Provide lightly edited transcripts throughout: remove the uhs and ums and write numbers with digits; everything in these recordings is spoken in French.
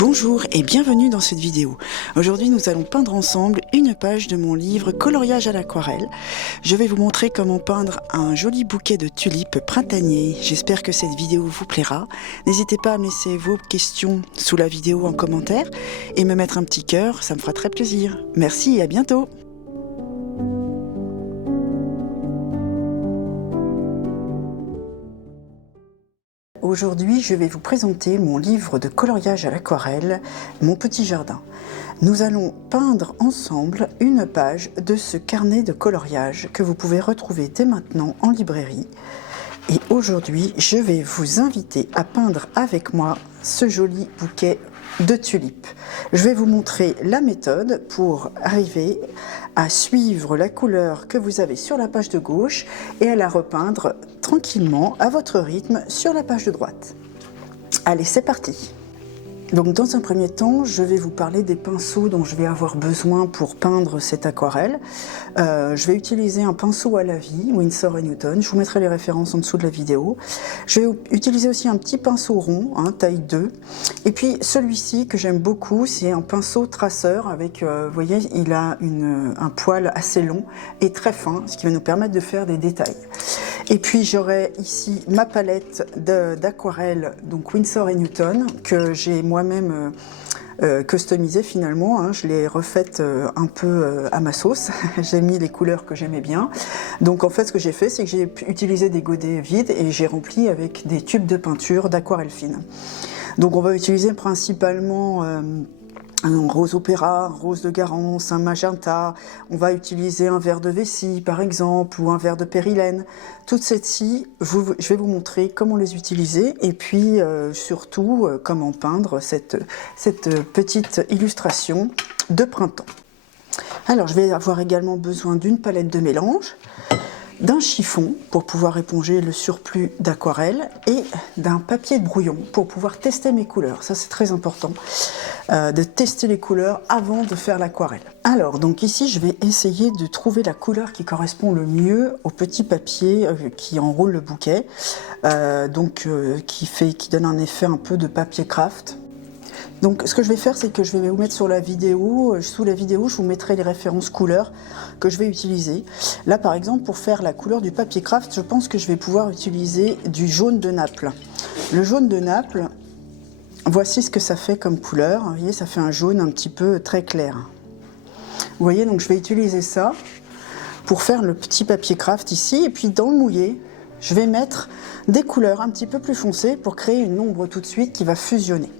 Bonjour et bienvenue dans cette vidéo. Aujourd'hui nous allons peindre ensemble une page de mon livre Coloriage à l'aquarelle. Je vais vous montrer comment peindre un joli bouquet de tulipes printaniers. J'espère que cette vidéo vous plaira. N'hésitez pas à me laisser vos questions sous la vidéo en commentaire et me mettre un petit cœur, ça me fera très plaisir. Merci et à bientôt. Aujourd'hui, je vais vous présenter mon livre de coloriage à l'aquarelle, Mon petit jardin. Nous allons peindre ensemble une page de ce carnet de coloriage que vous pouvez retrouver dès maintenant en librairie. Et aujourd'hui, je vais vous inviter à peindre avec moi ce joli bouquet de tulipes. Je vais vous montrer la méthode pour arriver à suivre la couleur que vous avez sur la page de gauche et à la repeindre tranquillement à votre rythme sur la page de droite. Allez, c'est parti! Donc dans un premier temps, je vais vous parler des pinceaux dont je vais avoir besoin pour peindre cette aquarelle. Je vais utiliser un pinceau à la vie, Winsor & Newton. Je vous mettrai les références en dessous de la vidéo. Je vais utiliser aussi un petit pinceau rond, taille 2. Et puis celui-ci que j'aime beaucoup, c'est un pinceau traceur avec, vous voyez, il a un poil assez long et très fin, ce qui va nous permettre de faire des détails. Et puis j'aurai ici ma palette d'aquarelle, donc Winsor & Newton, que j'ai moi-même customisée finalement. Je l'ai refaite un peu à ma sauce. J'ai mis les couleurs que j'aimais bien. Donc en fait ce que j'ai fait, c'est que j'ai utilisé des godets vides et j'ai rempli avec des tubes de peinture d'aquarelle fine. Donc on va utiliser principalement un rose opéra, un rose de Garance, un magenta. On va utiliser un vert de vessie par exemple, ou un vert de périlène. Toutes celles-ci, je vais vous montrer comment les utiliser et puis surtout comment peindre cette petite illustration de printemps. Alors je vais avoir également besoin d'une palette de mélange, d'un chiffon pour pouvoir éponger le surplus d'aquarelle et d'un papier de brouillon pour pouvoir tester mes couleurs. Ça c'est très important, de tester les couleurs avant de faire l'aquarelle. Alors donc ici je vais essayer de trouver la couleur qui correspond le mieux au petit papier qui enroule le bouquet, qui donne un effet un peu de papier craft. Donc ce que je vais faire, c'est que je vais vous mettre sur la vidéo, sous la vidéo, je vous mettrai les références couleurs que je vais utiliser. Là par exemple, pour faire la couleur du papier craft, je pense que je vais pouvoir utiliser du jaune de Naples. Le jaune de Naples, voici ce que ça fait comme couleur. Vous voyez, ça fait un jaune un petit peu très clair. Vous voyez, donc je vais utiliser ça pour faire le petit papier craft ici. Et puis dans le mouillé, je vais mettre des couleurs un petit peu plus foncées pour créer une ombre tout de suite qui va fusionner.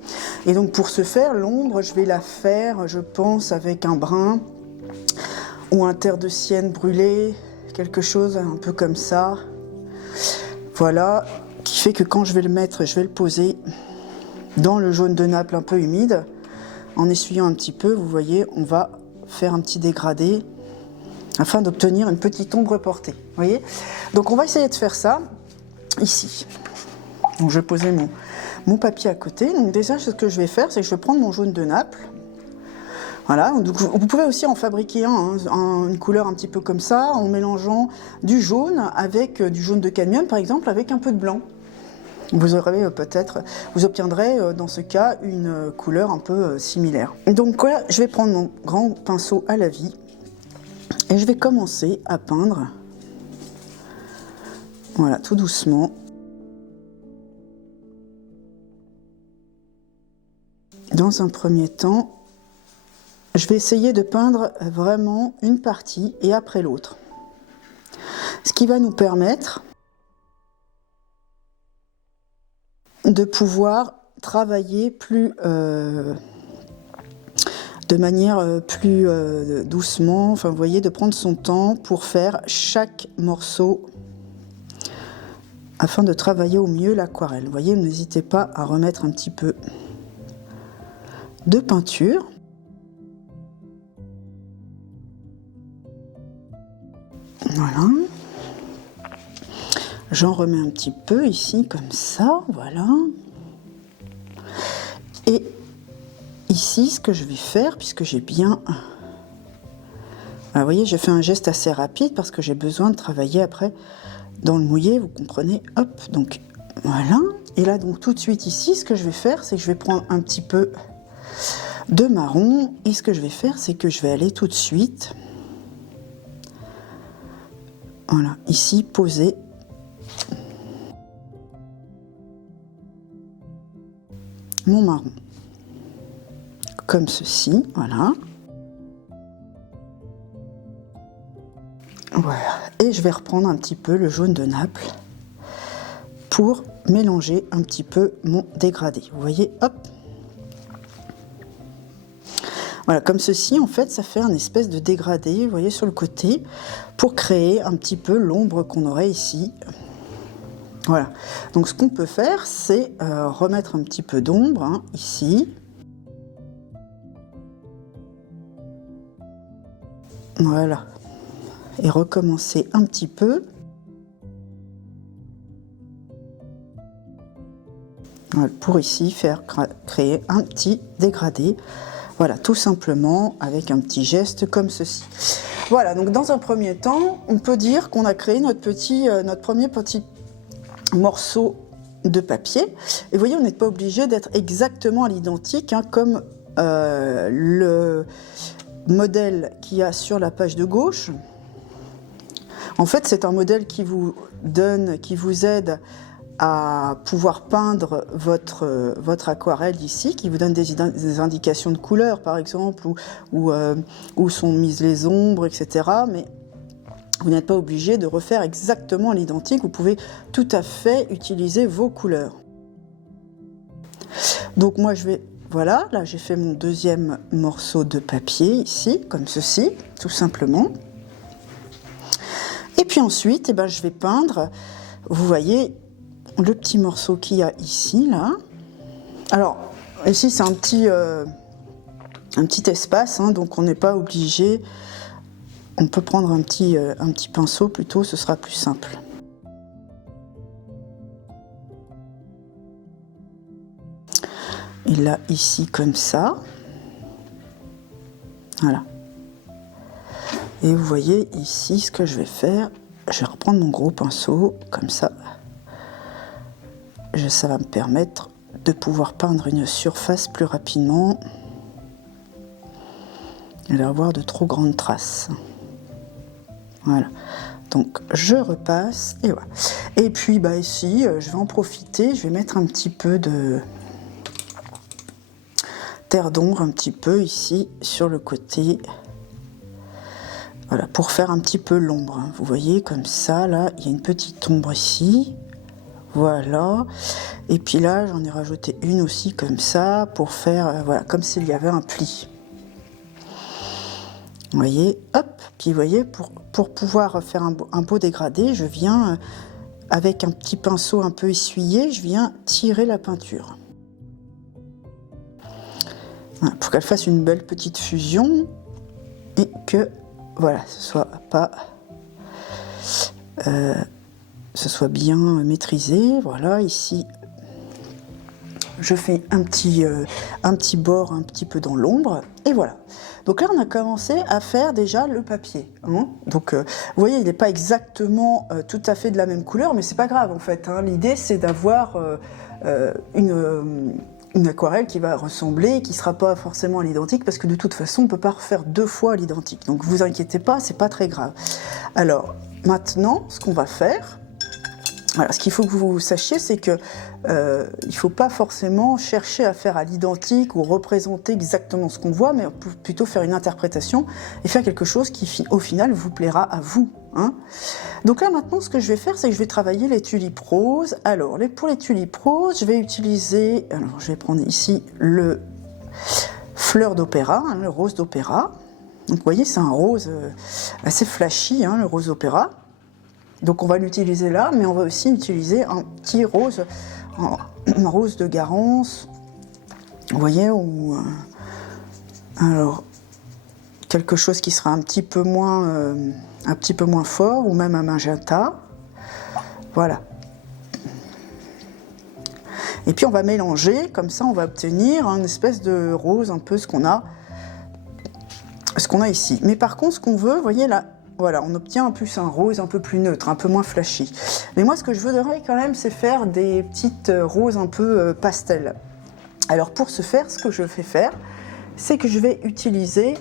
Et donc pour ce faire, l'ombre, je vais la faire, je pense, avec un brun ou un terre de sienne brûlé, quelque chose un peu comme ça. Voilà, qui fait que quand je vais le mettre, je vais le poser dans le jaune de Naples un peu humide. En essuyant un petit peu, vous voyez, on va faire un petit dégradé afin d'obtenir une petite ombre portée. Vous voyez ? Donc on va essayer de faire ça ici. Donc je vais poser mon papier à côté. Donc déjà ce que je vais faire, c'est que je vais prendre mon jaune de Naples. Voilà, donc vous pouvez aussi en fabriquer une couleur un petit peu comme ça, en mélangeant du jaune avec du jaune de cadmium par exemple, avec un peu de blanc. Vous obtiendrez dans ce cas une couleur un peu similaire. Donc voilà, je vais prendre mon grand pinceau à la vie et je vais commencer à peindre. Voilà, tout doucement. Dans un premier temps, je vais essayer de peindre vraiment une partie et après l'autre. Ce qui va nous permettre de pouvoir travailler de manière plus doucement, enfin vous voyez, de prendre son temps pour faire chaque morceau afin de travailler au mieux l'aquarelle. Vous voyez, n'hésitez pas à remettre un petit peu de peinture. Voilà. J'en remets un petit peu ici, comme ça, voilà. Et ici, ce que je vais faire, puisque j'ai bien... vous voyez, j'ai fait un geste assez rapide parce que j'ai besoin de travailler après dans le mouillé, vous comprenez, hop, donc voilà. Et là, donc tout de suite ici, ce que je vais faire, c'est que je vais prendre un petit peu de marron. Et ce que je vais faire, c'est que je vais aller tout de suite, voilà, ici, poser mon marron. Comme ceci, voilà. Voilà. Et je vais reprendre un petit peu le jaune de Naples pour mélanger un petit peu mon dégradé. Vous voyez, hop. Voilà, comme ceci, en fait, ça fait un espèce de dégradé, vous voyez, sur le côté, pour créer un petit peu l'ombre qu'on aurait ici. Voilà. Donc, ce qu'on peut faire, c'est remettre un petit peu d'ombre, hein, ici. Voilà. Et recommencer un petit peu. Voilà, pour ici, faire créer un petit dégradé. Voilà, tout simplement avec un petit geste comme ceci. Voilà, donc dans un premier temps, on peut dire qu'on a créé notre premier petit morceau de papier. Et vous voyez, on n'est pas obligé d'être exactement à l'identique, hein, comme le modèle qu'il y a sur la page de gauche. En fait, c'est un modèle qui vous aide à pouvoir peindre votre aquarelle ici, qui vous donne des indications de couleur, par exemple, où sont mises les ombres, etc. Mais vous n'êtes pas obligé de refaire exactement l'identique, vous pouvez tout à fait utiliser vos couleurs. Donc moi, voilà, là j'ai fait mon deuxième morceau de papier ici, comme ceci, tout simplement. Et puis ensuite, je vais peindre, vous voyez, le petit morceau qu'il y a ici, là. Alors, ici, c'est un petit espace, hein, donc on n'est pas obligé. On peut prendre un petit pinceau plutôt, ce sera plus simple. Et là, ici, comme ça. Voilà. Et vous voyez ici ce que je vais faire. Je vais reprendre mon gros pinceau, comme ça. Ça va me permettre de pouvoir peindre une surface plus rapidement et d'avoir de trop grandes traces. Voilà. Donc je repasse et voilà. Et puis ici, je vais en profiter. Je vais mettre un petit peu de terre d'ombre, un petit peu ici sur le côté. Voilà, pour faire un petit peu l'ombre. Hein. Vous voyez comme ça, là, il y a une petite ombre ici. Voilà, et puis là j'en ai rajouté une aussi comme ça pour faire, voilà, comme s'il y avait un pli. Vous voyez, hop, puis vous voyez, pour pouvoir faire un beau dégradé, je viens, avec un petit pinceau un peu essuyé, je viens tirer la peinture. Voilà, pour qu'elle fasse une belle petite fusion et que, voilà, ce soit bien maîtrisé. Voilà, ici je fais un petit bord un petit peu dans l'ombre et voilà. Donc là on a commencé à faire déjà le papier, hein. Donc vous voyez, il n'est pas exactement tout à fait de la même couleur, mais c'est pas grave en fait, hein. L'idée c'est d'avoir une aquarelle qui va ressembler, qui ne sera pas forcément à l'identique, parce que de toute façon on ne peut pas refaire 2 fois à l'identique, donc vous inquiétez pas, c'est pas très grave. Alors maintenant ce qu'on va faire, voilà, ce qu'il faut que vous sachiez, c'est que il ne faut pas forcément chercher à faire à l'identique ou représenter exactement ce qu'on voit, mais plutôt faire une interprétation et faire quelque chose qui, au final, vous plaira à vous. Hein. Donc là, maintenant, ce que je vais faire, c'est que je vais travailler les tulipes roses. Alors, pour les tulipes roses, je vais utiliser... Alors, je vais prendre ici le fleur d'opéra, hein, le rose d'opéra. Donc, vous voyez, c'est un rose assez flashy, hein, le rose d'opéra. Donc on va l'utiliser là, mais on va aussi utiliser un petit rose, un rose de Garance, vous voyez, ou alors quelque chose qui sera un petit peu moins fort, ou même un magenta, voilà. Et puis on va mélanger, comme ça on va obtenir une espèce de rose, un peu ce qu'on a ici. Mais par contre, ce qu'on veut, vous voyez là. Voilà, on obtient en plus un rose un peu plus neutre, un peu moins flashy. Mais moi, ce que je voudrais quand même, c'est faire des petites roses un peu pastel. Alors pour ce faire, ce que je vais faire, c'est que je vais utiliser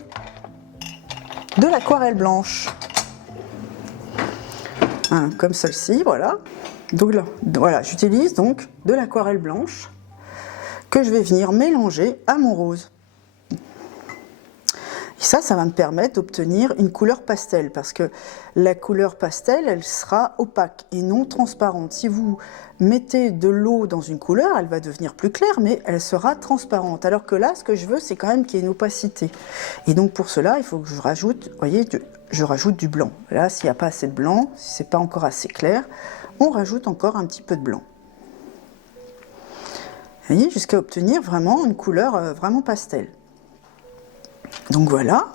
de l'aquarelle blanche. Hein, comme celle-ci, voilà. Donc là, voilà, j'utilise donc de l'aquarelle blanche que je vais venir mélanger à mon rose. Et ça va me permettre d'obtenir une couleur pastel, parce que la couleur pastel, elle sera opaque et non transparente. Si vous mettez de l'eau dans une couleur, elle va devenir plus claire, mais elle sera transparente. Alors que là, ce que je veux, c'est quand même qu'il y ait une opacité. Et donc pour cela, il faut que je rajoute, vous voyez, je rajoute du blanc. Là, s'il n'y a pas assez de blanc, si ce n'est pas encore assez clair, on rajoute encore un petit peu de blanc. Vous voyez, jusqu'à obtenir vraiment une couleur vraiment pastel. Donc voilà,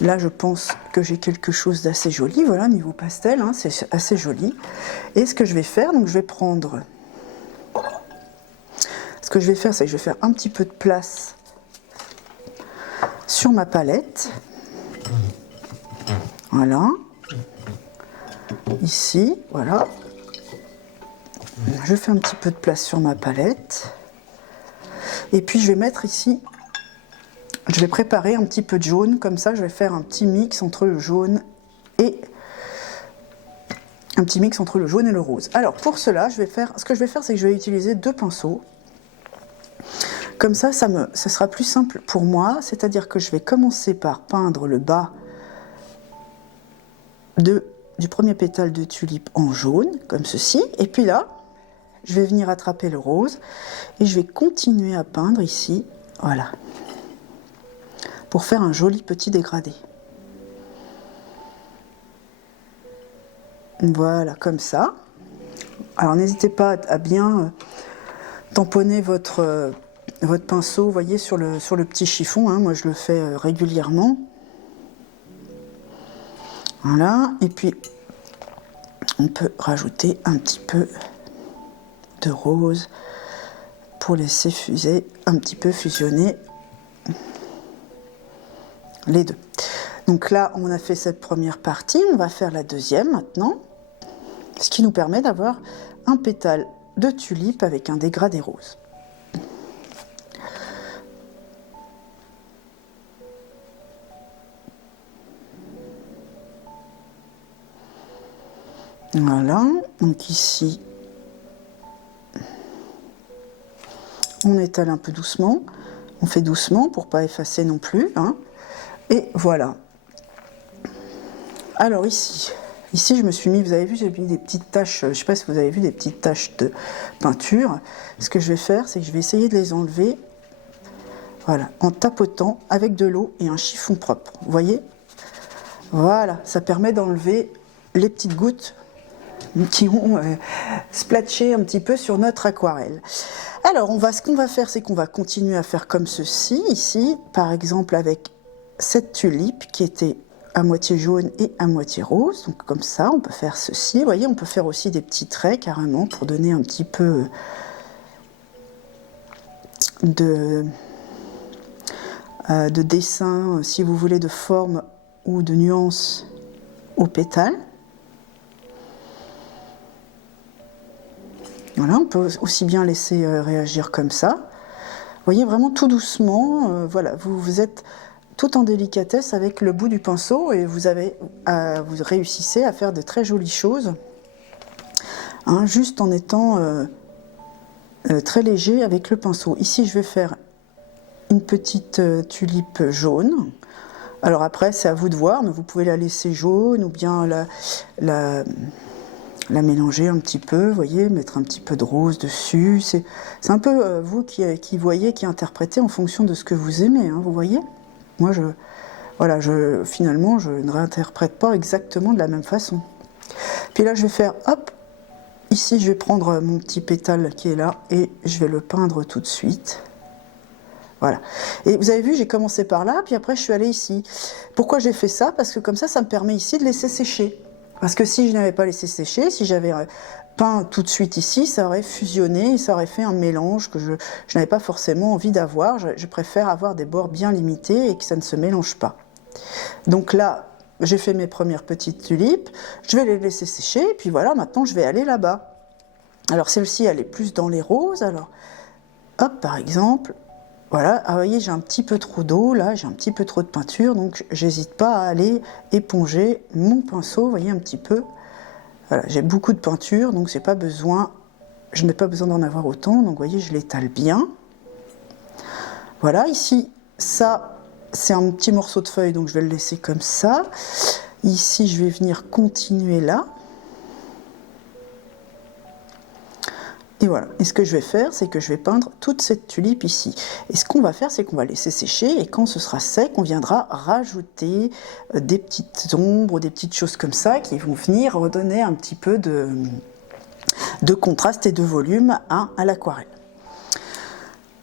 là je pense que j'ai quelque chose d'assez joli, voilà, niveau pastel, hein, c'est assez joli. Et ce que je vais faire, donc je vais prendre, ce que je vais faire, c'est que je vais faire un petit peu de place sur ma palette, voilà, ici, voilà, je fais un petit peu de place sur ma palette, et puis je vais mettre ici. Je vais préparer un petit peu de jaune, comme ça je vais faire un petit mix entre le jaune et le rose. Alors pour cela, ce que je vais faire, c'est que je vais utiliser 2 pinceaux. Comme ça sera plus simple pour moi, c'est-à-dire que je vais commencer par peindre le bas du premier pétale de tulipe en jaune, comme ceci, et puis là, je vais venir attraper le rose et je vais continuer à peindre ici, voilà, pour faire un joli petit dégradé. Voilà, comme ça. Alors n'hésitez pas à bien tamponner votre pinceau, vous voyez, sur le petit chiffon, hein. Moi je le fais régulièrement. Voilà, et puis on peut rajouter un petit peu de rose pour laisser fuser, un petit peu fusionner les deux. Donc là, on a fait cette première partie, on va faire la deuxième maintenant, ce qui nous permet d'avoir un pétale de tulipe avec un dégradé rose. Voilà, donc ici, on étale un peu doucement, on fait doucement pour pas effacer non plus, hein. Et voilà. Alors ici je me suis mis, vous avez vu, j'ai mis des petites taches, je ne sais pas si vous avez vu des petites taches de peinture. Ce que je vais faire, c'est que je vais essayer de les enlever, voilà, en tapotant avec de l'eau et un chiffon propre. Vous voyez? Voilà, ça permet d'enlever les petites gouttes qui ont splatché un petit peu sur notre aquarelle. Alors, ce qu'on va faire, c'est qu'on va continuer à faire comme ceci, ici, par exemple avec cette tulipe qui était à moitié jaune et à moitié rose. Donc comme ça, on peut faire ceci. Vous voyez, on peut faire aussi des petits traits carrément pour donner un petit peu de dessin, si vous voulez, de forme ou de nuance au pétale. Voilà, on peut aussi bien laisser réagir comme ça. Vous voyez, vraiment tout doucement, voilà, vous êtes tout en délicatesse avec le bout du pinceau et vous réussissez à faire de très jolies choses, hein, juste en étant très léger avec le pinceau. Ici, je vais faire une petite tulipe jaune. Alors après, c'est à vous de voir, mais vous pouvez la laisser jaune ou bien la mélanger un petit peu, vous voyez, mettre un petit peu de rose dessus. C'est un peu vous qui voyez, qui interprétez en fonction de ce que vous aimez, hein, vous voyez. Moi, finalement, je ne réinterprète pas exactement de la même façon. Puis là, je vais faire, hop, ici, je vais prendre mon petit pétale qui est là et je vais le peindre tout de suite. Voilà. Et vous avez vu, j'ai commencé par là, puis après, je suis allée ici. Pourquoi j'ai fait ça? Parce que comme ça me permet ici de laisser sécher. Parce que si je n'avais pas laissé sécher, si j'avais peint tout de suite ici, ça aurait fusionné, ça aurait fait un mélange que je n'avais pas forcément envie d'avoir. Je préfère avoir des bords bien limités et que ça ne se mélange pas. Donc là, j'ai fait mes premières petites tulipes, je vais les laisser sécher, et puis voilà, maintenant je vais aller là-bas. Alors celle-ci, elle est plus dans les roses, alors hop, par exemple, voilà, ah, vous voyez, j'ai un petit peu trop d'eau, là, j'ai un petit peu trop de peinture, donc j'hésite pas à aller éponger mon pinceau, vous voyez, un petit peu. Voilà, j'ai beaucoup de peinture, donc j'ai pas besoin, je n'ai pas besoin d'en avoir autant, donc vous voyez, je l'étale bien. Voilà, ici, ça, c'est un petit morceau de feuille, donc je vais le laisser comme ça. Ici, je vais venir continuer là. Et voilà, et ce que je vais faire, c'est que je vais peindre toute cette tulipe ici. Et ce qu'on va faire, c'est qu'on va laisser sécher, et quand ce sera sec, on viendra rajouter des petites ombres, des petites choses comme ça, qui vont venir redonner un petit peu de contraste et de volume à l'aquarelle.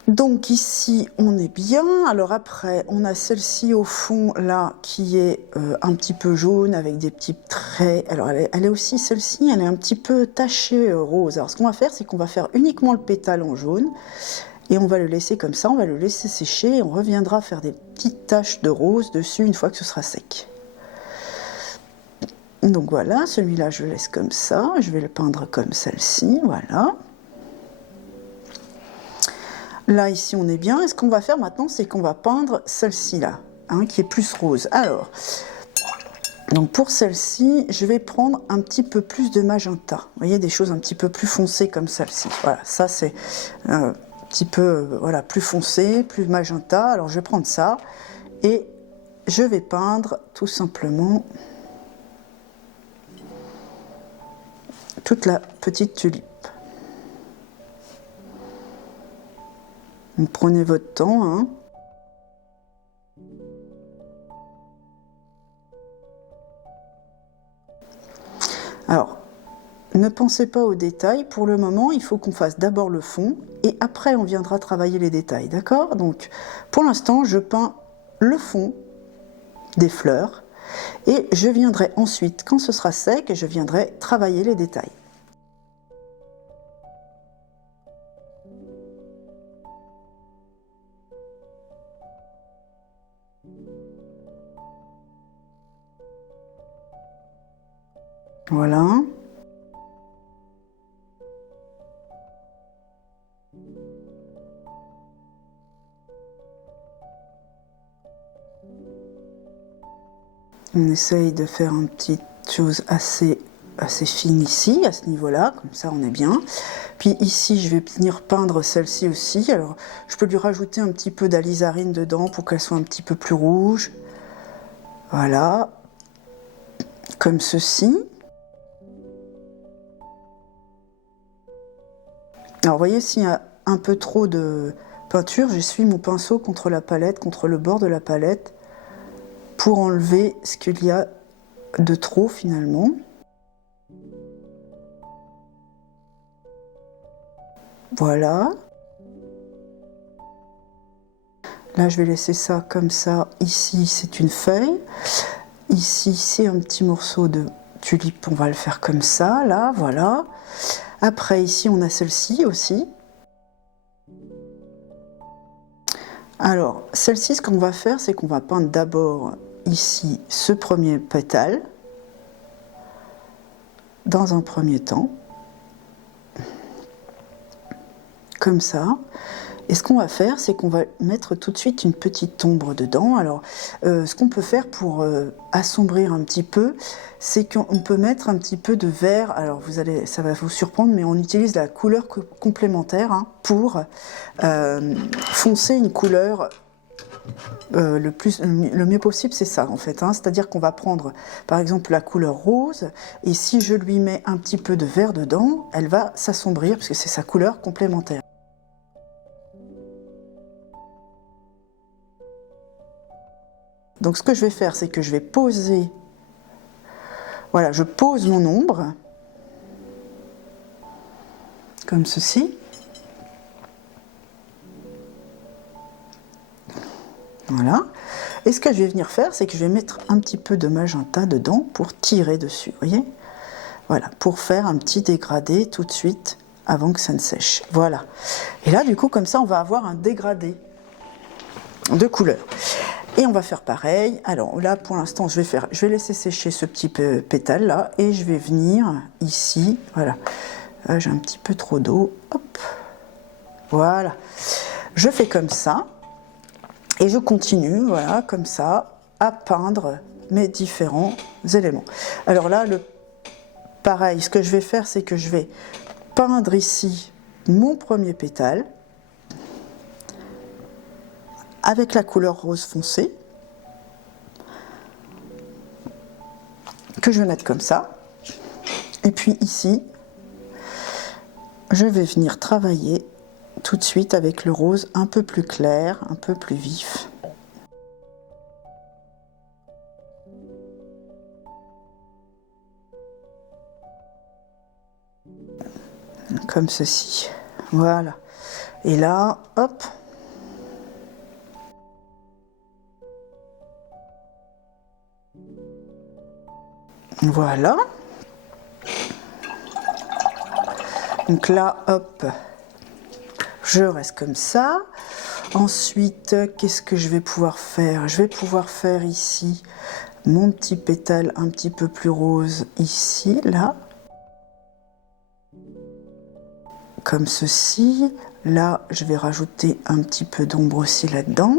Donc ici on est bien, alors après on a celle-ci au fond là qui est un petit peu jaune avec des petits traits, alors elle est aussi celle-ci, elle est un petit peu tachée rose. Alors ce qu'on va faire, c'est qu'on va faire uniquement le pétale en jaune et on va le laisser comme ça, on va le laisser sécher et on reviendra faire des petites taches de rose dessus une fois que ce sera sec. Donc voilà, celui-là je le laisse comme ça, je vais le peindre comme celle-ci, voilà. Là, ici, on est bien. Et ce qu'on va faire maintenant, c'est qu'on va peindre celle-ci, là, hein, qui est plus rose. Alors, donc pour celle-ci, je vais prendre un petit peu plus de magenta. Vous voyez, des choses un petit peu plus foncées comme celle-ci. Voilà, ça, c'est un petit peu voilà, plus foncé, plus magenta. Alors, je vais prendre ça et je vais peindre tout simplement toute la petite tulipe. Prenez votre temps, hein. Alors, ne pensez pas aux détails. Pour le moment, il faut qu'on fasse d'abord le fond et après on viendra travailler les détails, d'accord? Donc, pour l'instant, je peins le fond des fleurs et je viendrai ensuite, quand ce sera sec, je viendrai travailler les détails. Voilà. On essaye de faire une petite chose assez fine ici, à ce niveau-là, comme ça on est bien. Puis ici, je vais venir peindre celle-ci aussi. Alors, je peux lui rajouter un petit peu d'alizarine dedans pour qu'elle soit un petit peu plus rouge. Voilà. Comme ceci. Alors, vous voyez, s'il y a un peu trop de peinture, j'essuie mon pinceau contre la palette, contre le bord de la palette, pour enlever ce qu'il y a de trop finalement. Voilà. Là, je vais laisser ça comme ça. Ici, c'est une feuille. Ici, c'est un petit morceau de tulipe. On va le faire comme ça, là, voilà. Après, ici, on a celle-ci aussi. Alors, celle-ci, ce qu'on va faire, c'est qu'on va peindre d'abord ici ce premier pétale, dans un premier temps. Comme ça. Et ce qu'on va faire, c'est qu'on va mettre tout de suite une petite ombre dedans. Alors, ce qu'on peut faire pour assombrir un petit peu, c'est qu'on peut mettre un petit peu de vert. Alors, ça va vous surprendre, mais on utilise la couleur complémentaire hein, pour foncer une couleur le mieux possible, c'est ça en fait. Hein. C'est-à-dire qu'on va prendre, par exemple, la couleur rose, et si je lui mets un petit peu de vert dedans, elle va s'assombrir, parce que c'est sa couleur complémentaire. Donc ce que je vais faire, c'est que je vais poser, voilà, je pose mon ombre, comme ceci. Voilà. Et ce que je vais venir faire, c'est que je vais mettre un petit peu de magenta dedans pour tirer dessus, vous voyez? Voilà, pour faire un petit dégradé tout de suite avant que ça ne sèche. Voilà. Et là, du coup, comme ça, on va avoir un dégradé de couleur. Et on va faire pareil. Alors là, pour l'instant, je vais laisser sécher ce petit pétale là et je vais venir ici. Voilà. J'ai un petit peu trop d'eau. Hop. Voilà. Je fais comme ça et je continue, voilà, comme ça, à peindre mes différents éléments. Alors là, pareil, ce que je vais faire, c'est que je vais peindre ici mon premier pétale avec la couleur rose foncé que je vais mettre comme ça. Et puis ici, je vais venir travailler tout de suite avec le rose un peu plus clair, un peu plus vif. Comme ceci. Voilà. Et là, hop. Voilà. Donc là, hop, je reste comme ça. Ensuite, qu'est-ce que je vais pouvoir faire? Je vais pouvoir faire ici mon petit pétale un petit peu plus rose ici, là. Comme ceci. Là, je vais rajouter un petit peu d'ombre aussi là-dedans.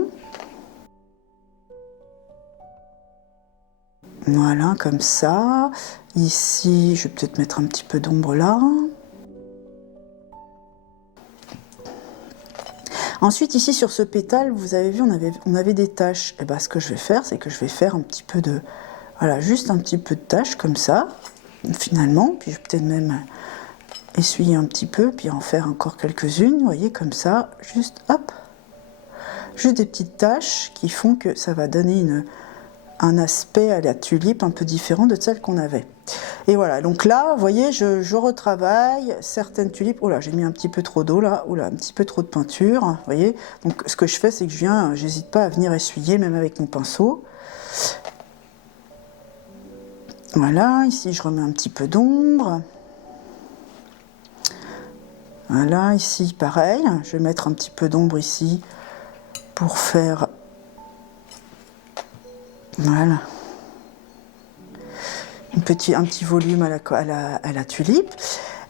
Voilà, comme ça. Ici, je vais peut-être mettre un petit peu d'ombre là. Ensuite, ici, sur ce pétale, vous avez vu, on avait des taches. Et bien, ce que je vais faire, c'est que je vais faire un petit peu de... Voilà, juste un petit peu de taches, comme ça, finalement. Puis, je vais peut-être même essuyer un petit peu, puis en faire encore quelques-unes, vous voyez, comme ça. Juste, hop. Juste des petites taches qui font que ça va donner un aspect à la tulipe un peu différent de celle qu'on avait. Et voilà, donc là, vous voyez, je retravaille certaines tulipes. Oh là, j'ai mis un petit peu trop d'eau là, oh là, un petit peu trop de peinture, vous voyez. Donc ce que je fais, c'est que j'hésite pas à venir essuyer, même avec mon pinceau. Voilà, ici je remets un petit peu d'ombre. Voilà, ici pareil, je vais mettre un petit peu d'ombre ici pour faire... Voilà. Un petit volume à la tulipe.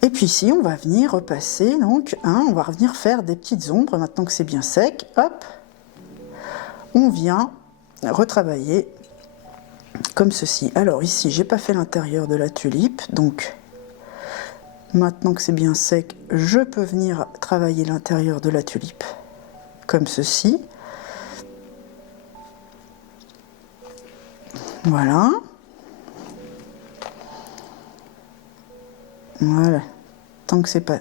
Et puis ici, on va venir repasser, donc, on va revenir faire des petites ombres, maintenant que c'est bien sec, hop, on vient retravailler comme ceci. Alors ici, j'ai pas fait l'intérieur de la tulipe, donc, maintenant que c'est bien sec, je peux venir travailler l'intérieur de la tulipe, comme ceci. Voilà. Voilà, tant que c'est pas,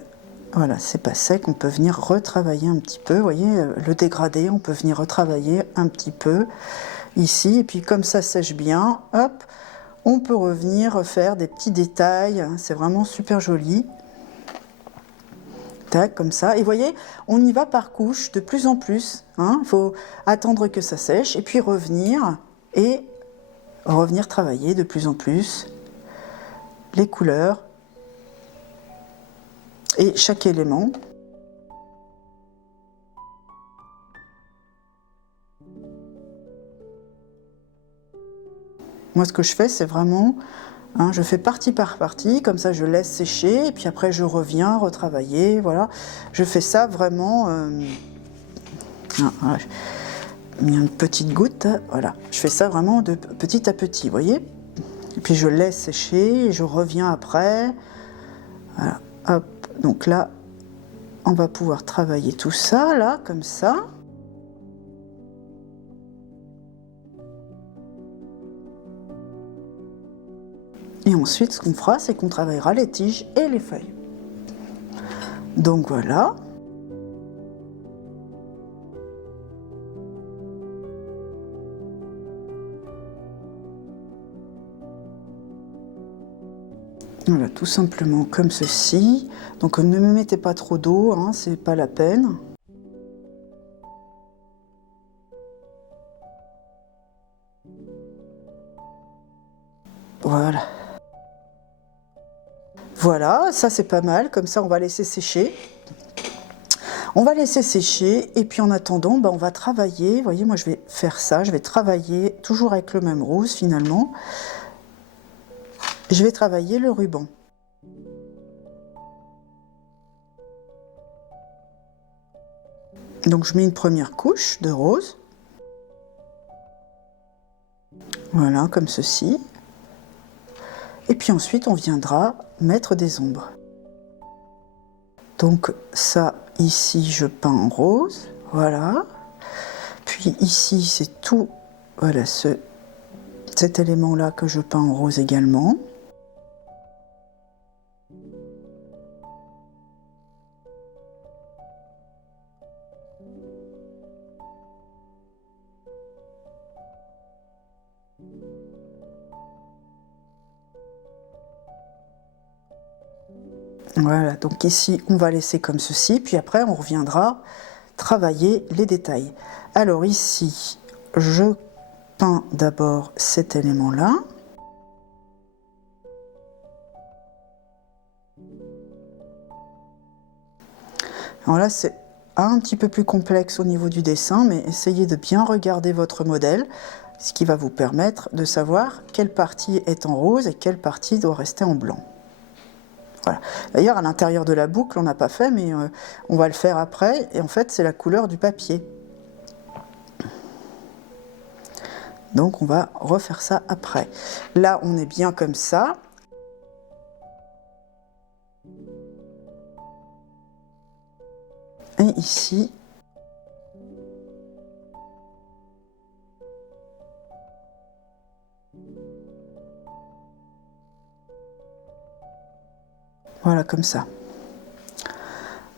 voilà, c'est pas sec, on peut venir retravailler un petit peu. Vous voyez, le dégradé, on peut venir retravailler un petit peu ici. Et puis comme ça sèche bien, hop, on peut revenir faire des petits détails. C'est vraiment super joli. Tac, comme ça. Et vous voyez, on y va par couches de plus en plus. Il faut attendre que ça sèche et puis revenir travailler de plus en plus les couleurs. Et chaque élément. Moi, ce que je fais, c'est vraiment, je fais partie par partie, comme ça je laisse sécher, et puis après je reviens retravailler, voilà. Je fais ça vraiment, voilà. J'ai mis une petite goutte, voilà. Je fais ça vraiment de petit à petit, vous voyez. Et puis je laisse sécher, et je reviens après, voilà, hop. Donc là, on va pouvoir travailler tout ça, là, comme ça. Et ensuite, ce qu'on fera, c'est qu'on travaillera les tiges et les feuilles. Donc voilà. Voilà, tout simplement comme ceci. Donc ne me mettez pas trop d'eau, c'est pas la peine. Voilà. Voilà, ça c'est pas mal, comme ça on va laisser sécher. On va laisser sécher et puis en attendant, on va travailler. Vous voyez, moi je vais faire ça, je vais travailler toujours avec le même rose finalement. Je vais travailler le ruban. Donc je mets une première couche de rose. Voilà, comme ceci. Et puis ensuite, on viendra mettre des ombres. Donc ça, ici, je peins en rose. Voilà. Puis ici, c'est tout, voilà, cet élément-là que je peins en rose également. Voilà, donc ici, on va laisser comme ceci, puis après, on reviendra travailler les détails. Alors ici, je peins d'abord cet élément-là. Alors là, c'est un petit peu plus complexe au niveau du dessin, mais essayez de bien regarder votre modèle, ce qui va vous permettre de savoir quelle partie est en rose et quelle partie doit rester en blanc. Voilà. D'ailleurs, à l'intérieur de la boucle, on n'a pas fait, mais on va le faire après. Et en fait, c'est la couleur du papier. Donc, on va refaire ça après. Là, on est bien comme ça. Et ici, voilà, comme ça.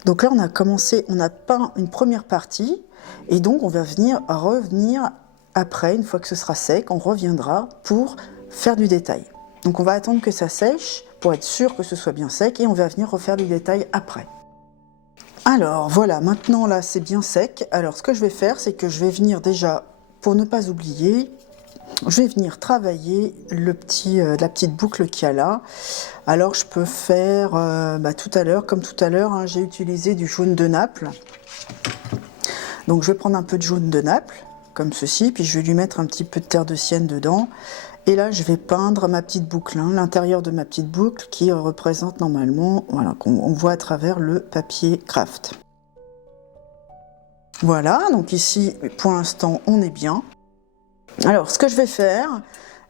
Donc là, on a commencé, on a peint une première partie, et donc on va revenir après, une fois que ce sera sec, on reviendra pour faire du détail. Donc on va attendre que ça sèche, pour être sûr que ce soit bien sec, et on va venir refaire du détail après. Alors voilà, maintenant là c'est bien sec. Alors ce que je vais faire, c'est que je vais venir déjà, pour ne pas oublier, je vais venir travailler la petite boucle qu'il y a là. Alors je peux faire, tout à l'heure, comme tout à l'heure, hein, j'ai utilisé du jaune de Naples. Donc je vais prendre un peu de jaune de Naples, comme ceci, puis je vais lui mettre un petit peu de terre de sienne dedans. Et là je vais peindre ma petite boucle, hein, l'intérieur de ma petite boucle qui représente normalement, voilà, qu'on voit à travers le papier craft. Voilà, donc ici pour l'instant on est bien. Alors ce que je vais faire,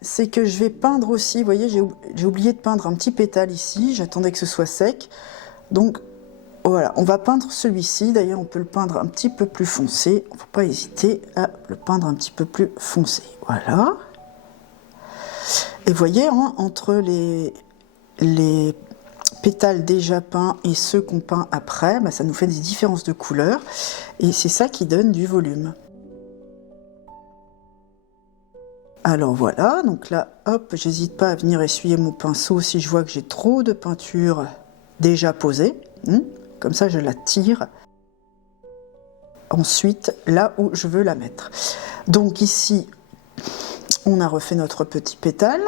c'est que je vais peindre aussi, vous voyez, j'ai oublié de peindre un petit pétale ici, j'attendais que ce soit sec. Donc voilà, on va peindre celui-ci, d'ailleurs on peut le peindre un petit peu plus foncé, il ne faut pas hésiter à le peindre un petit peu plus foncé. Voilà. Et vous voyez, hein, entre les pétales déjà peints et ceux qu'on peint après, ça nous fait des différences de couleurs, et c'est ça qui donne du volume. Alors voilà, donc là, hop, j'hésite pas à venir essuyer mon pinceau si je vois que j'ai trop de peinture déjà posée. Comme ça, je la tire ensuite là où je veux la mettre. Donc ici, on a refait notre petit pétale.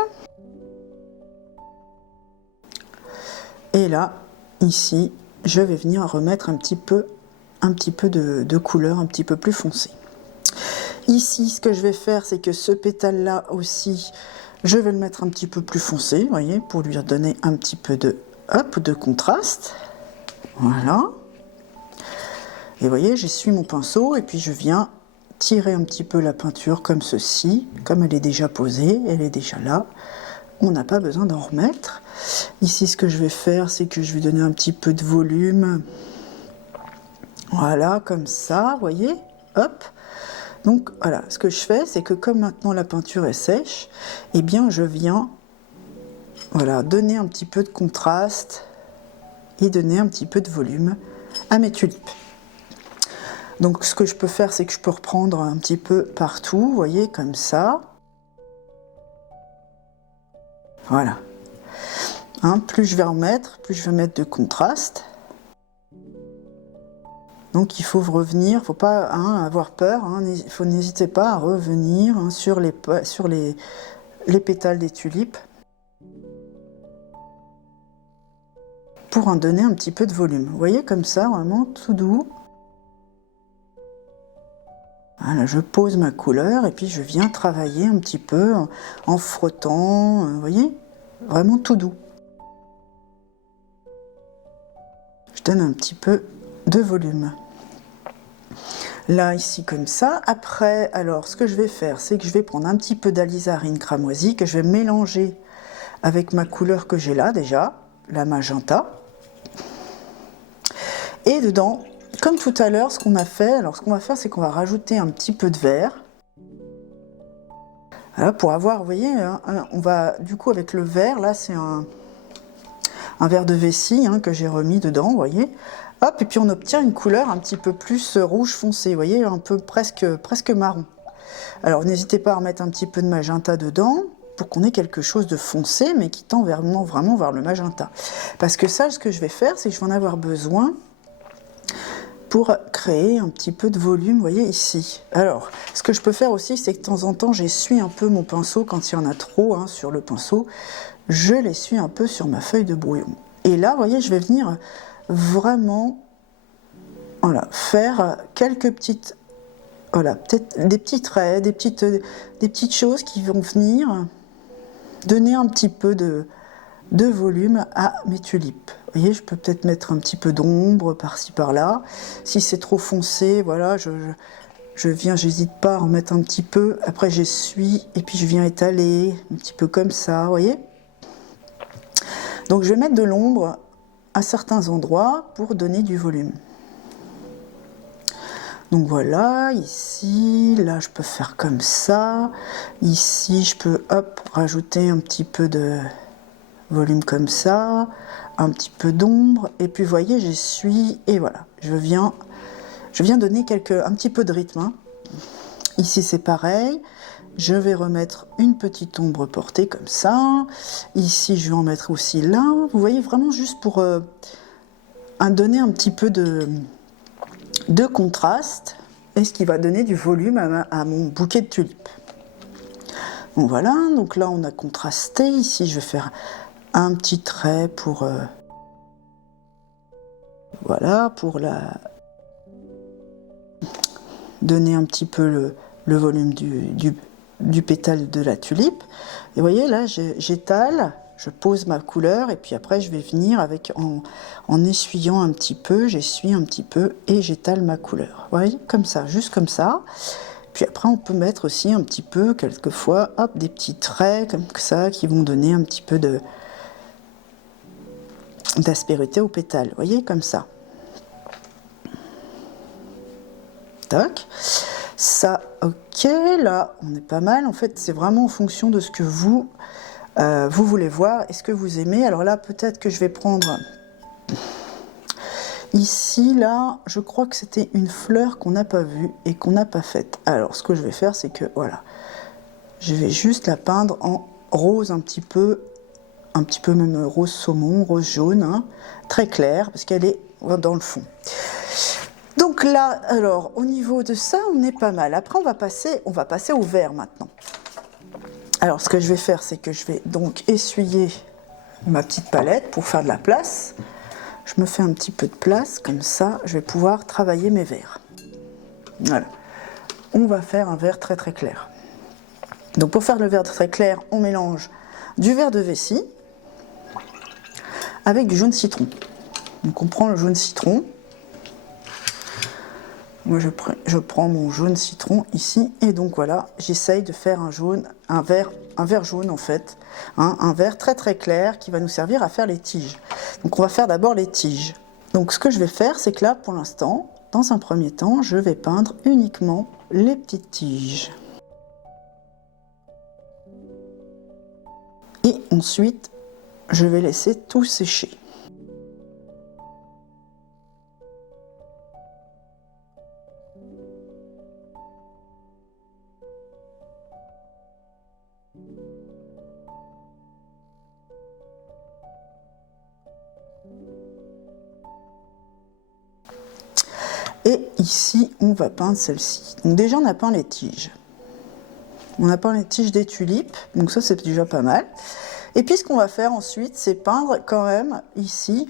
Et là, ici, je vais venir remettre un petit peu de couleur un petit peu plus foncée. Ici, ce que je vais faire, c'est que ce pétale-là aussi, je vais le mettre un petit peu plus foncé, vous voyez, pour lui donner un petit peu de contraste. Voilà. Et vous voyez, j'essuie mon pinceau et puis je viens tirer un petit peu la peinture comme ceci, comme elle est déjà posée, elle est déjà là. On n'a pas besoin d'en remettre. Ici, ce que je vais faire, c'est que je vais donner un petit peu de volume. Voilà, comme ça, vous voyez, hop. Donc voilà, ce que je fais, c'est que comme maintenant la peinture est sèche, eh bien je viens, voilà, donner un petit peu de contraste et donner un petit peu de volume à mes tulipes. Donc ce que je peux faire, c'est que je peux reprendre un petit peu partout, vous voyez, comme ça. Voilà. Hein, plus je vais en mettre, plus je vais mettre de contraste. Donc il faut revenir, il ne faut pas avoir peur, n'hésitez pas à revenir sur les pétales des tulipes pour en donner un petit peu de volume. Vous voyez, comme ça, vraiment tout doux. Voilà, je pose ma couleur et puis je viens travailler un petit peu en frottant, vous voyez, vraiment tout doux. Je donne un petit peu de volume. Là, ici, comme ça. Après, alors, ce que je vais faire, c'est que je vais prendre un petit peu d'alizarine cramoisie que je vais mélanger avec ma couleur que j'ai là, déjà, la magenta. Et dedans, comme tout à l'heure, ce qu'on a fait, alors ce qu'on va faire, c'est qu'on va rajouter un petit peu de vert. Voilà, pour avoir, vous voyez, on va, du coup, avec le vert, là, c'est un verre de vessie que j'ai remis dedans, vous voyez. Hop, et puis on obtient une couleur un petit peu plus rouge foncé, vous voyez, un peu presque marron. Alors n'hésitez pas à remettre un petit peu de magenta dedans pour qu'on ait quelque chose de foncé, mais qui tend vraiment vers le magenta. Parce que ça, ce que je vais faire, c'est que je vais en avoir besoin pour créer un petit peu de volume, vous voyez, ici. Alors, ce que je peux faire aussi, c'est que de temps en temps, j'essuie un peu mon pinceau quand il y en a trop sur le pinceau. Je l'essuie un peu sur ma feuille de brouillon. Et là, vous voyez, je vais venir vraiment, voilà, faire quelques petites, voilà, peut-être des petits traits, des petites choses qui vont venir donner un petit peu de volume à mes tulipes. Vous voyez, je peux peut-être mettre un petit peu d'ombre par-ci par-là. Si c'est trop foncé, voilà, j'hésite pas à en mettre un petit peu. Après, j'essuie et puis je viens étaler un petit peu comme ça, vous voyez. Donc, je vais mettre de l'ombre à certains endroits pour donner du volume. Donc voilà, ici, là je peux faire comme ça. Ici, je peux, hop, rajouter un petit peu de volume comme ça, un petit peu d'ombre. Et puis, vous voyez, j'essuie et voilà, je viens donner un petit peu de rythme. Ici, c'est pareil. Je vais remettre une petite ombre portée comme ça. Ici, je vais en mettre aussi là. Vous voyez, vraiment juste pour donner un petit peu de contraste, et ce qui va donner du volume à mon bouquet de tulipes. Bon, voilà, donc là, on a contrasté. Ici, je vais faire un petit trait pour... voilà, pour donner un petit peu le volume du pétale de la tulipe. Et vous voyez, là, j'étale, je pose ma couleur, et puis après, je vais venir en essuyant un petit peu, j'essuie un petit peu, et j'étale ma couleur. Vous voyez, comme ça, juste comme ça. Puis après, on peut mettre aussi un petit peu, quelquefois, hop, des petits traits comme ça, qui vont donner un petit peu d'aspérité au pétale. Vous voyez, comme ça. Tac. Ça, ok, là, on est pas mal. En fait, c'est vraiment en fonction de ce que vous voulez voir et ce que vous aimez. Alors là, peut-être que je vais prendre... Ici, là, je crois que c'était une fleur qu'on n'a pas vue et qu'on n'a pas faite. Alors, ce que je vais faire, c'est que, voilà, je vais juste la peindre en rose un petit peu même rose saumon, rose jaune, très clair, parce qu'elle est dans le fond. Donc là, alors, au niveau de ça, on est pas mal. Après, on va passer au vert maintenant. Alors, ce que je vais faire, c'est que je vais donc essuyer ma petite palette pour faire de la place. Je me fais un petit peu de place, comme ça, je vais pouvoir travailler mes verts. Voilà. On va faire un vert très très clair. Donc pour faire le vert très clair, on mélange du vert de vessie avec du jaune citron. Donc on prend le jaune citron. Moi je prends mon jaune citron ici, et donc voilà, j'essaye de faire un vert jaune en fait, un vert très très clair qui va nous servir à faire les tiges. Donc on va faire d'abord les tiges. Donc ce que je vais faire, c'est que là pour l'instant, dans un premier temps, je vais peindre uniquement les petites tiges. Et ensuite, je vais laisser tout sécher. Et ici, on va peindre celle-ci. Donc déjà, on a peint les tiges. On a peint les tiges des tulipes, donc ça, c'est déjà pas mal. Et puis, ce qu'on va faire ensuite, c'est peindre quand même, ici,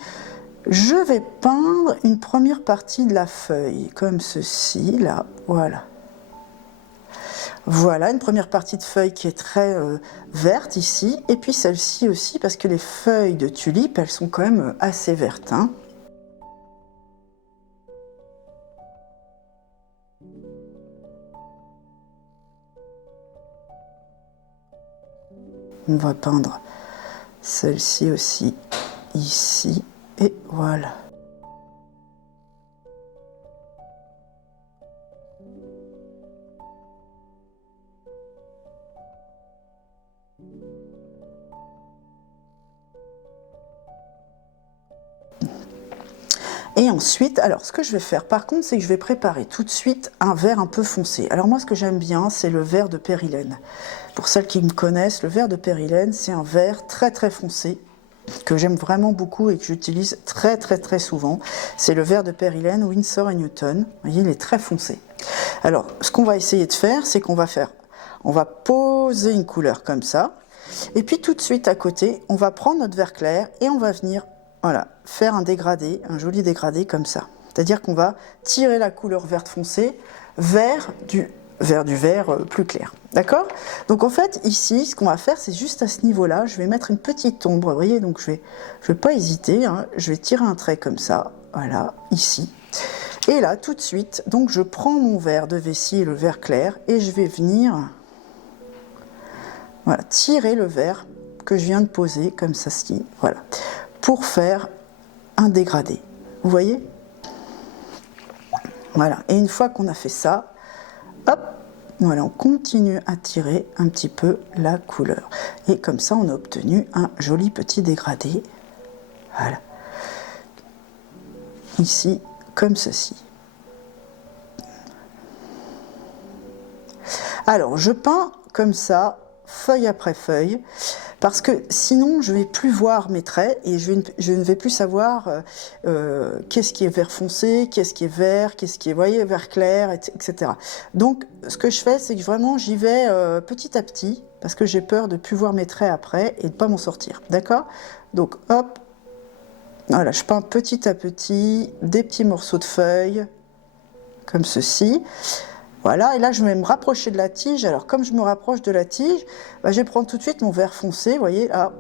je vais peindre une première partie de la feuille, comme ceci, là, voilà. Voilà, une première partie de feuille qui est très verte ici, et puis celle-ci aussi, parce que les feuilles de tulipes, elles sont quand même assez vertes, On va peindre celle-ci aussi, ici, et voilà. Et ensuite, alors ce que je vais faire par contre, c'est que je vais préparer tout de suite un vert un peu foncé. Alors moi, ce que j'aime bien, c'est le vert de Périlène. Pour celles qui me connaissent, le vert de Périlène, c'est un vert très très foncé, que j'aime vraiment beaucoup et que j'utilise très très très souvent. C'est le vert de Périlène, Winsor & Newton. Vous voyez, il est très foncé. Alors, ce qu'on va essayer de faire, c'est qu'on va poser une couleur comme ça. Et puis tout de suite à côté, on va prendre notre vert clair et on va venir, voilà, faire un dégradé, un joli dégradé comme ça. C'est-à-dire qu'on va tirer la couleur verte foncée vers du vert plus clair. D'accord? Donc en fait, ici, ce qu'on va faire, c'est juste à ce niveau-là, je vais mettre une petite ombre. Vous voyez, donc je vais pas hésiter, hein, je vais tirer un trait comme ça, voilà, ici. Et là, tout de suite, donc je prends mon verre de vessie, le vert clair, et je vais venir, voilà, tirer le verre que je viens de poser, comme ça, voilà, pour faire un dégradé. Vous voyez? Voilà, et une fois qu'on a fait ça, hop, voilà, on continue à tirer un petit peu la couleur. Et comme ça, on a obtenu un joli petit dégradé. Voilà. Ici, comme ceci. Alors, je peins comme ça, feuille après feuille, parce que sinon, je ne vais plus voir mes traits et je ne vais plus savoir qu'est-ce qui est vert foncé, qu'est-ce qui est vert, qu'est-ce qui est, voyez, vert clair, etc. Donc, ce que je fais, c'est que vraiment, j'y vais petit à petit, parce que j'ai peur de ne plus voir mes traits après et de ne pas m'en sortir. D'accord? Donc, hop, voilà, je peins petit à petit des petits morceaux de feuilles, comme ceci. Voilà, et là je vais me rapprocher de la tige. Alors comme je me rapproche de la tige, bah, je vais prendre tout de suite mon vert foncé, vous voyez, là.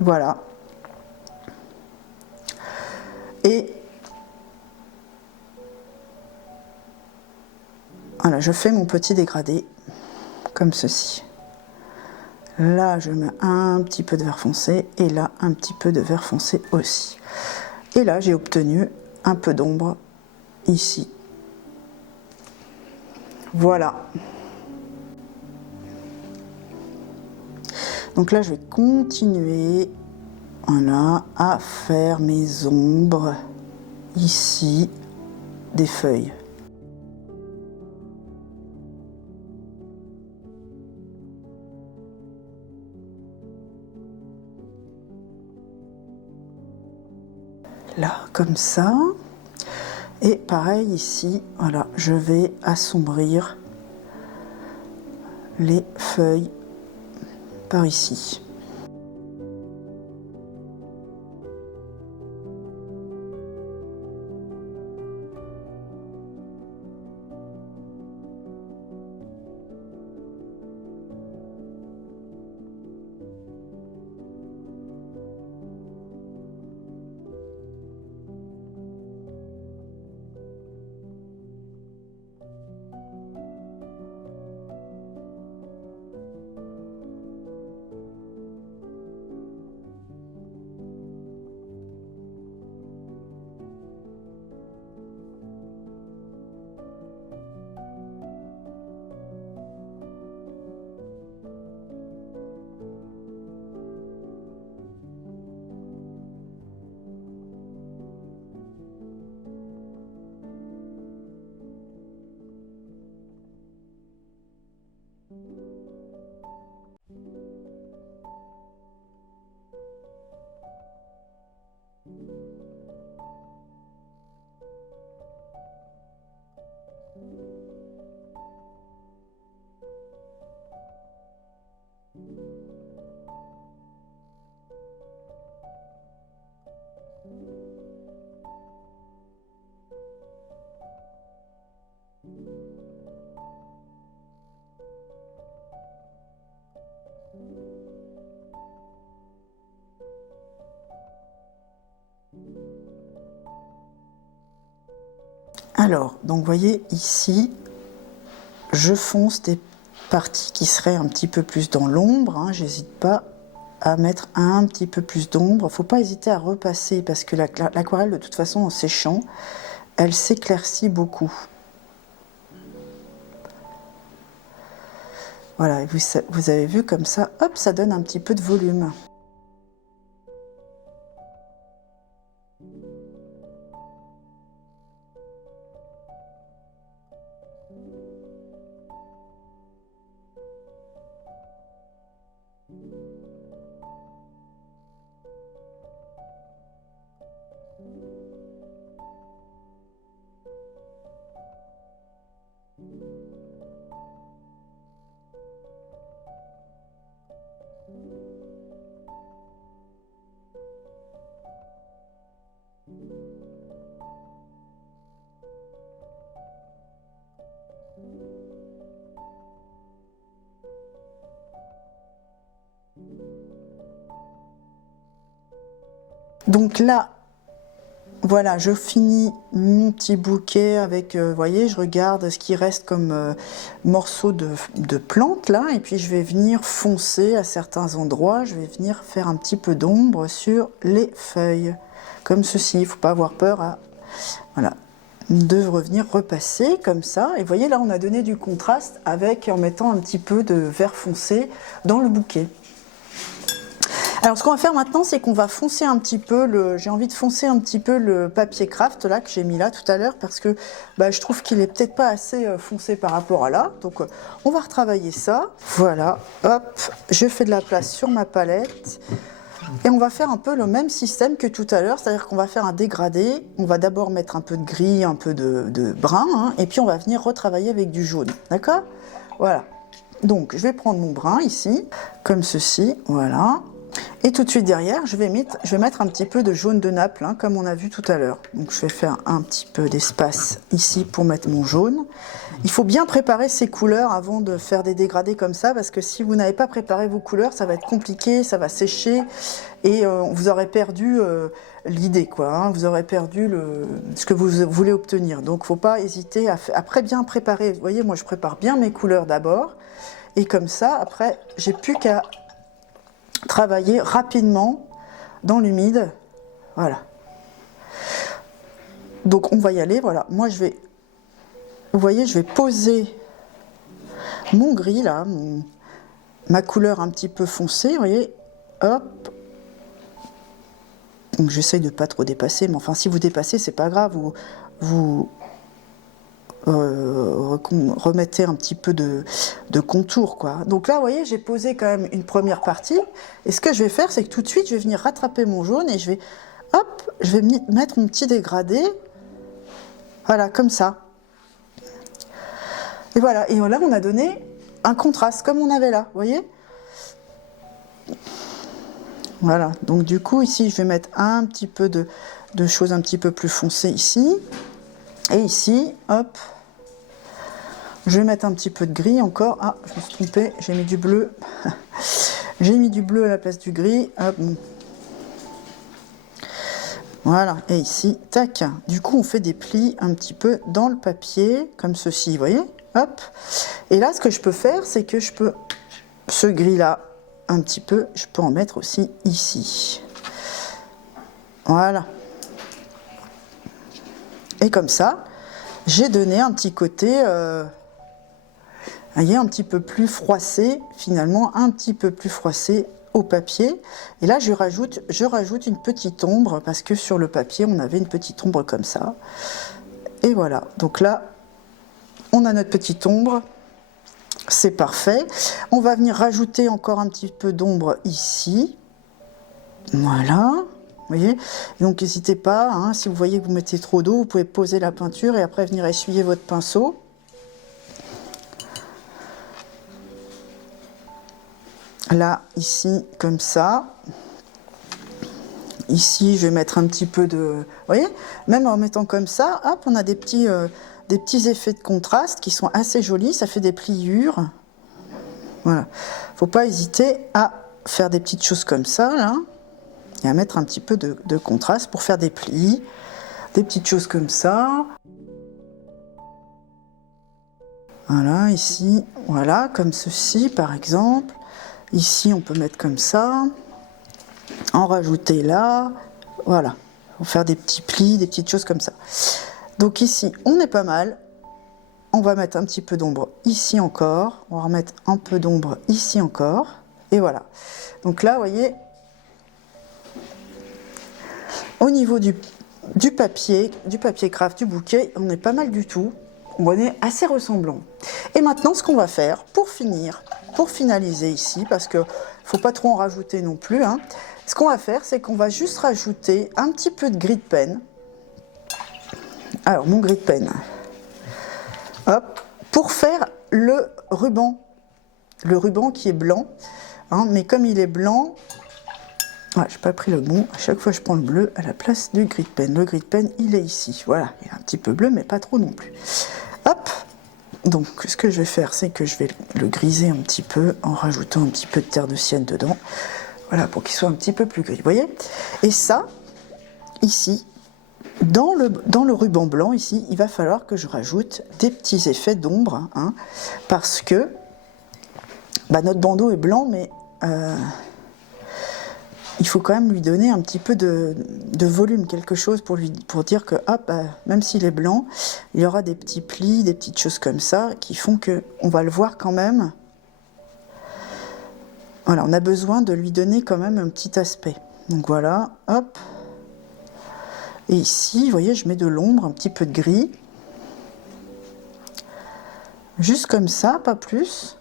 Voilà. Et voilà, je fais mon petit dégradé, comme ceci. Là, je mets un petit peu de vert foncé, et là, un petit peu de vert foncé aussi. Et là, j'ai obtenu un peu d'ombre ici. Voilà. Donc là, je vais continuer, voilà, à faire mes ombres ici des feuilles. Là, comme ça. Et pareil ici, voilà, je vais assombrir les feuilles par ici. Alors, donc vous voyez ici, je fonce des partie qui serait un petit peu plus dans l'ombre, hein, j'hésite pas à mettre un petit peu plus d'ombre. Faut pas hésiter à repasser parce que l'aquarelle de toute façon en séchant, elle s'éclaircit beaucoup. Voilà, vous avez vu comme ça, hop, ça donne un petit peu de volume. Donc là, voilà, je finis mon petit bouquet avec, vous voyez, je regarde ce qui reste comme morceaux de plantes là, et puis je vais venir foncer à certains endroits, je vais venir faire un petit peu d'ombre sur les feuilles, comme ceci. Il ne faut pas avoir peur voilà, de revenir repasser comme ça. Et vous voyez, là, on a donné du contraste avec, en mettant un petit peu de vert foncé dans le bouquet. Alors ce qu'on va faire maintenant, c'est qu'on va foncer un petit peu, j'ai envie de foncer un petit peu le papier craft là que j'ai mis là tout à l'heure parce que je trouve qu'il est peut-être pas assez foncé par rapport à là. Donc on va retravailler ça. Voilà, hop, je fais de la place sur ma palette et on va faire un peu le même système que tout à l'heure, c'est-à-dire qu'on va faire un dégradé. On va d'abord mettre un peu de gris, un peu de brun, hein, et puis on va venir retravailler avec du jaune, d'accord? Voilà. Donc je vais prendre mon brun ici, comme ceci, voilà. Et tout de suite derrière, je vais mettre un petit peu de jaune de Naples, hein, comme on a vu tout à l'heure. Donc je vais faire un petit peu d'espace ici pour mettre mon jaune. Il faut bien préparer ces couleurs avant de faire des dégradés comme ça, parce que si vous n'avez pas préparé vos couleurs, ça va être compliqué, ça va sécher, et vous aurez perdu l'idée, quoi. Hein, vous aurez perdu ce que vous voulez obtenir. Donc il ne faut pas hésiter à bien préparer. Vous voyez, moi je prépare bien mes couleurs d'abord, et comme ça, après, j'ai plus qu'à travailler rapidement dans l'humide, voilà. Donc on va y aller, voilà. Moi je vais, vous voyez, je vais poser mon gris là, ma couleur un petit peu foncée, vous voyez, hop. Donc j'essaye de pas trop dépasser, mais enfin si vous dépassez, c'est pas grave, vous remettez un petit peu de contour, quoi. Donc là, vous voyez, j'ai posé quand même une première partie. Et ce que je vais faire, c'est que tout de suite, je vais venir rattraper mon jaune et je vais, hop, je vais mettre mon petit dégradé. Voilà, comme ça. Et voilà. Et là, on a donné un contraste, comme on avait là, vous voyez? Voilà. Donc du coup, ici, je vais mettre un petit peu de choses un petit peu plus foncées ici. Et ici, hop, je vais mettre un petit peu de gris encore. Ah, je me suis trompée, j'ai mis du bleu. J'ai mis du bleu à la place du gris. Hop. Voilà, et ici, tac. Du coup, on fait des plis un petit peu dans le papier, comme ceci, vous voyez? Hop. Et là, ce que je peux faire, c'est que je peux, ce gris-là, un petit peu, je peux en mettre aussi ici. Voilà. Et comme ça, j'ai donné un petit côté, voyez, un petit peu plus froissé, finalement, un petit peu plus froissé au papier. Et là, je rajoute une petite ombre, parce que sur le papier, on avait une petite ombre comme ça. Et voilà. Donc là, on a notre petite ombre. C'est parfait. On va venir rajouter encore un petit peu d'ombre ici. Voilà. Vous voyez, donc n'hésitez pas, hein, si vous voyez que vous mettez trop d'eau, vous pouvez poser la peinture et après venir essuyer votre pinceau. Là, ici, comme ça. Ici, je vais mettre un petit peu de... Vous voyez, même en mettant comme ça, hop, on a des petits effets de contraste qui sont assez jolis, ça fait des pliures. Voilà. Faut pas hésiter à faire des petites choses comme ça, là. Et à mettre un petit peu de contraste pour faire des plis, des petites choses comme ça. Voilà, ici, voilà, comme ceci par exemple. Ici, on peut mettre comme ça, en rajouter là, voilà. On va faire des petits plis, des petites choses comme ça. Donc ici, on est pas mal. On va mettre un petit peu d'ombre ici encore. On va remettre un peu d'ombre ici encore. Et voilà. Donc là, vous voyez, au niveau du papier craft, du bouquet, on est pas mal du tout. On est assez ressemblant. Et maintenant, ce qu'on va faire pour finir, pour finaliser ici, parce que faut pas trop en rajouter non plus, hein, ce qu'on va faire, c'est qu'on va juste rajouter un petit peu de gris de pen. Alors, mon gris de pen, hop, pour faire le ruban qui est blanc, hein, mais comme il est blanc, ouais, je n'ai pas pris le bon, à chaque fois je prends le bleu à la place du gris de pen. Le gris de pen, il est ici, voilà, il est un petit peu bleu, mais pas trop non plus. Hop, donc ce que je vais faire, c'est que je vais le griser un petit peu en rajoutant un petit peu de terre de sienne dedans, voilà, pour qu'il soit un petit peu plus gris, vous voyez. Et ça, ici, dans le ruban blanc, ici, il va falloir que je rajoute des petits effets d'ombre, hein, parce que bah, notre bandeau est blanc, mais il faut quand même lui donner un petit peu de volume, quelque chose pour dire que hop, même s'il est blanc, il y aura des petits plis, des petites choses comme ça qui font que on va le voir quand même. Voilà, on a besoin de lui donner quand même un petit aspect. Donc voilà, hop. Et ici, vous voyez, je mets de l'ombre, un petit peu de gris. Juste comme ça, pas plus.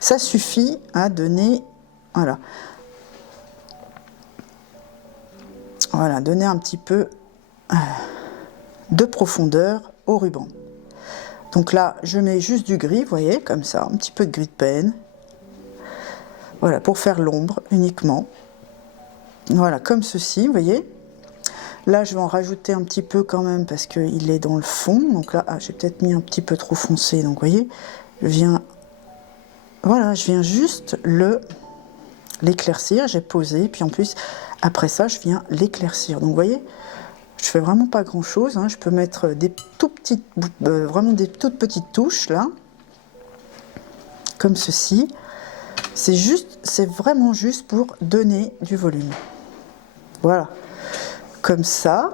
Ça suffit à donner, voilà. Voilà, donner un petit peu de profondeur au ruban. Donc là, je mets juste du gris, vous voyez, comme ça, un petit peu de gris de pen. Voilà, pour faire l'ombre uniquement. Voilà, comme ceci, vous voyez. Là, je vais en rajouter un petit peu quand même parce qu'il est dans le fond. Donc là, j'ai peut-être mis un petit peu trop foncé. Donc, vous voyez, voilà, je viens juste l'éclaircir. J'ai posé, puis en plus, après ça, je viens l'éclaircir. Donc, vous voyez, je fais vraiment pas grand-chose. Hein. Je peux mettre des tout petites, vraiment des toutes petites touches là, comme ceci. C'est vraiment juste pour donner du volume. Voilà, comme ça.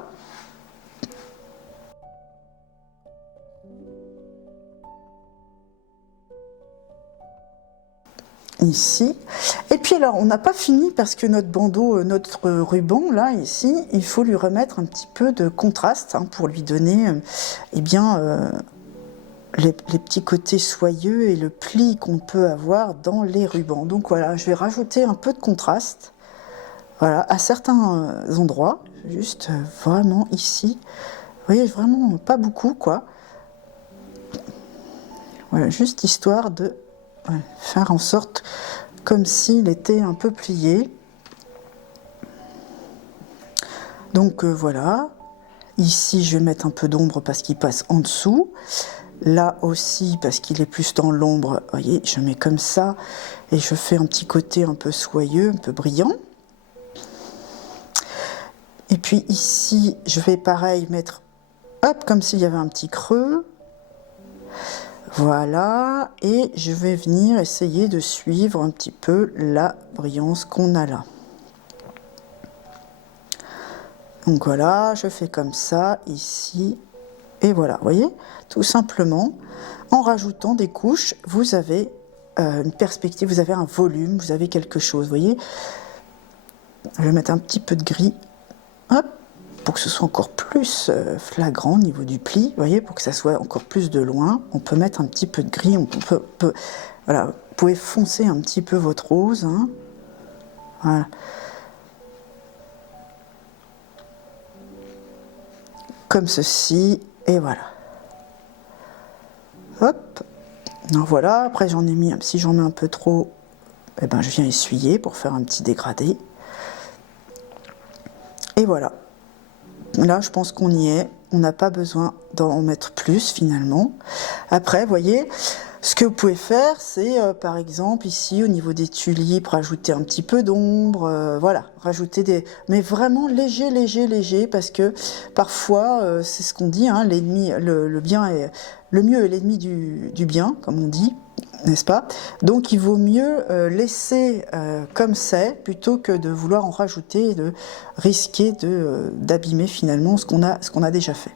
Ici. Et puis alors, on n'a pas fini parce que notre bandeau, notre ruban, là, ici, il faut lui remettre un petit peu de contraste hein, pour lui donner, eh bien, les petits côtés soyeux et le pli qu'on peut avoir dans les rubans. Donc voilà, je vais rajouter un peu de contraste, voilà, à certains endroits, juste vraiment ici. Vous voyez, vraiment pas beaucoup, quoi. Voilà, juste histoire de faire en sorte comme s'il était un peu plié. Donc voilà, ici je vais mettre un peu d'ombre parce qu'il passe en dessous. Là aussi parce qu'il est plus dans l'ombre, vous voyez, je mets comme ça et je fais un petit côté un peu soyeux, un peu brillant. Et puis ici, je vais pareil mettre, hop, comme s'il y avait un petit creux. Voilà, et je vais venir essayer de suivre un petit peu la brillance qu'on a là. Donc voilà, je fais comme ça, ici, et voilà, vous voyez, tout simplement, en rajoutant des couches, vous avez une perspective, vous avez un volume, vous avez quelque chose, vous voyez. Je vais mettre un petit peu de gris, hop, pour que ce soit encore plus flagrant au niveau du pli, vous voyez, pour que ça soit encore plus de loin, on peut mettre un petit peu de gris, voilà, vous pouvez foncer un petit peu votre rose, hein, voilà. Comme ceci, et voilà. Hop, donc voilà, après j'en ai mis, si j'en mets un peu trop, eh ben, je viens essuyer pour faire un petit dégradé. Et voilà. Là, je pense qu'on y est. On n'a pas besoin d'en mettre plus, finalement. Après, vous voyez, ce que vous pouvez faire, c'est, par exemple, ici, au niveau des tulipes, rajouter un petit peu d'ombre. Voilà, rajouter des... Mais vraiment léger, léger, léger, parce que parfois, c'est ce qu'on dit, hein, l'ennemi, le bien est... le mieux est l'ennemi du bien, comme on dit, n'est-ce pas? Donc il vaut mieux laisser comme c'est, plutôt que de vouloir en rajouter et de risquer d'abîmer finalement ce qu'on a déjà fait.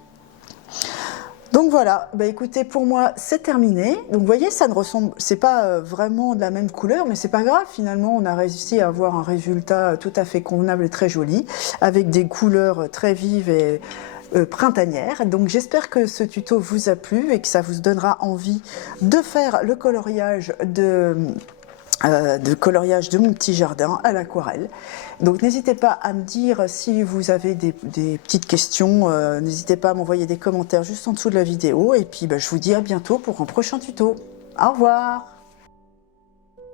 Donc voilà, bah écoutez, pour moi c'est terminé. Donc vous voyez, ça ne ressemble, c'est pas vraiment de la même couleur, mais c'est pas grave. Finalement, on a réussi à avoir un résultat tout à fait convenable et très joli, avec des couleurs très vives et printanières. Donc j'espère que ce tuto vous a plu et que ça vous donnera envie de faire le coloriage de mon petit jardin à l'aquarelle. Donc n'hésitez pas à me dire si vous avez des petites questions, n'hésitez pas à m'envoyer des commentaires juste en dessous de la vidéo, et puis je vous dis à bientôt pour un prochain tuto. Au revoir!